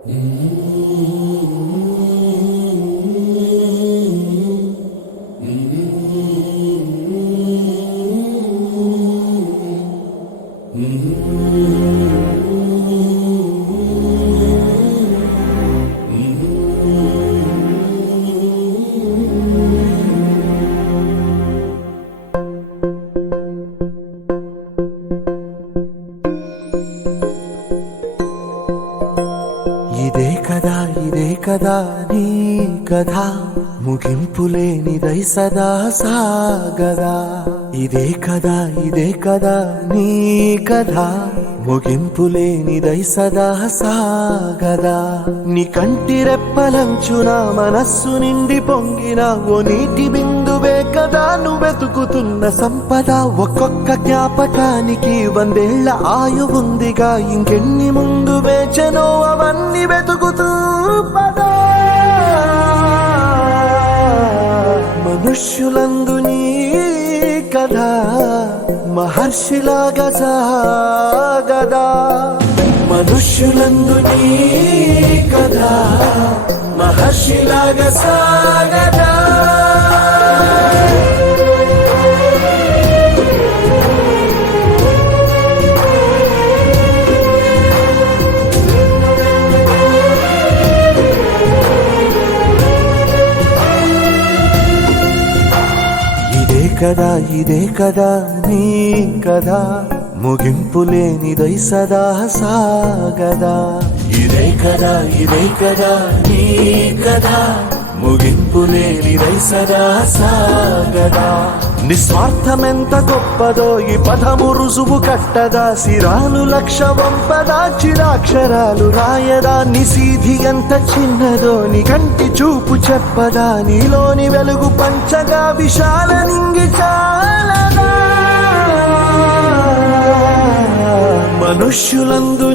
ఇదే కదా నీ కథ ముగింపులేనిదై సదా సాగదా. ఇదే కదా నీ కథ ముగింపులేనిదై సదా సాగదా. నీ కంటి రెప్పలంచున మనస్సు నిండి పొంగిన ఓ నీటి బిందువే కదా నువ్వెతుకుతున్న సంపద. ఒక్కొక్క జ్ఞాపకానికి 100 ఏళ్ల ఆయువుందిగా, ఇంకెన్ని ముందు వేచనో అవన్నీ వెతుకుతూ పదా. మనుష్యులందు నీ కథ మహర్షిలాగా సాగదా. మనుష్యులందు నీ కథ మహర్షిలాగా సాగదా. ఇదే కదా నీ కథ ముగింపులేనిదై సదా సాగదా. ఇదే కదా నీ కథ ముగింపులేనిదై సదా సాగదా. నిస్వార్థమెంత గొప్పదో ఈ పదము రుజువు కట్టదా. సిరాలు లక్ష వంపదా, చిరాక్షరాలు రాయదా. నిశీధి ఎంత చిన్నదో నీ కంటి చూపు చెప్పదా. నీలోని వెలుగు పంచగా విశాల నింగి చాలదా. మనుష్యులందు